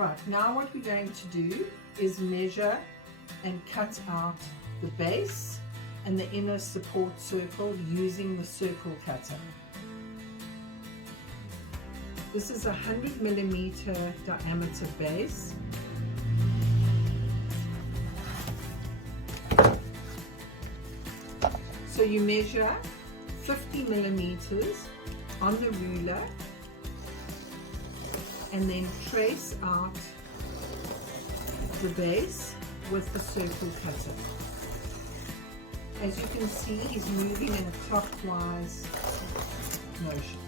Right, now what we're going to do is measure and cut out the base and the inner support circle using the circle cutter. This is a 100mm diameter base. So you measure 50mm on the ruler and then trace out the base with the circle cutter. As you can see, he's moving in a clockwise motion.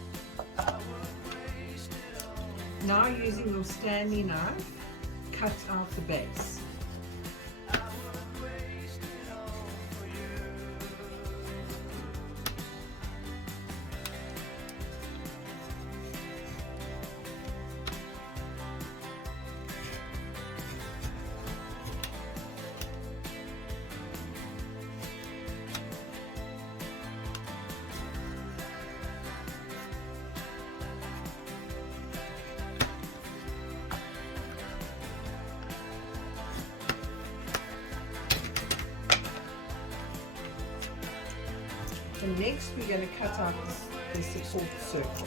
Now using your Stanley knife, cut out the base. And next we're going to cut out the support circle.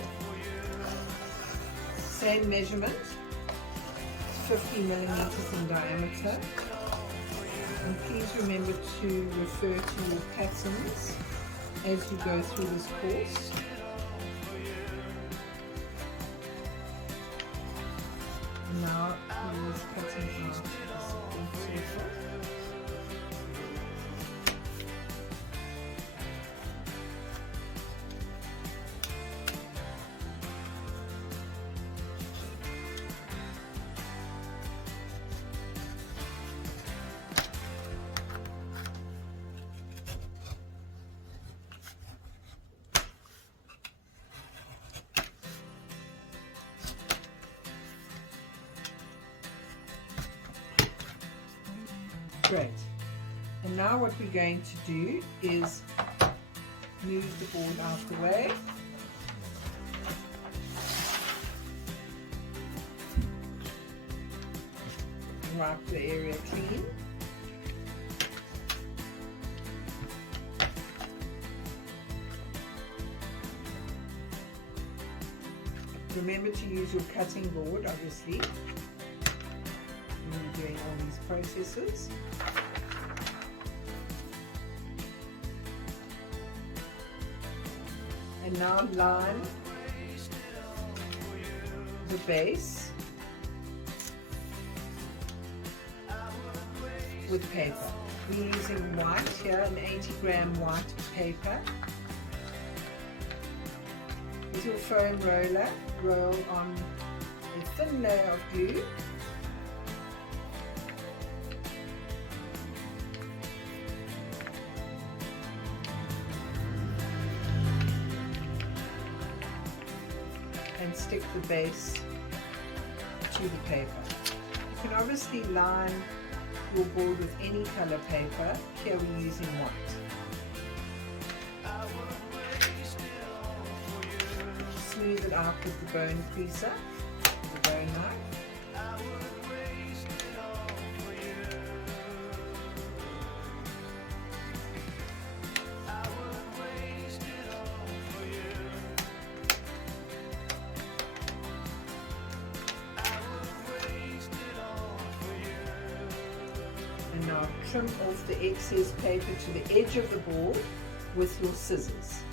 Same measurement, 50mm in diameter. And please remember to refer to your patterns as you go through this course. And now he's cutting out the support circle. Great. And now what we're going to do is move the board out the way. Wipe the area clean. Remember to use your cutting board, obviously, when you're doing all these processes. And now line the base with paper. We're using white here, an 80-gram white paper. With your foam roller, roll on a thin layer of glue. And stick the base to the paper. You can obviously line your board with any color paper. Here we're using white. Smooth it out with the bone creaser, the bone knife. And now trim off the excess paper to the edge of the board with your scissors.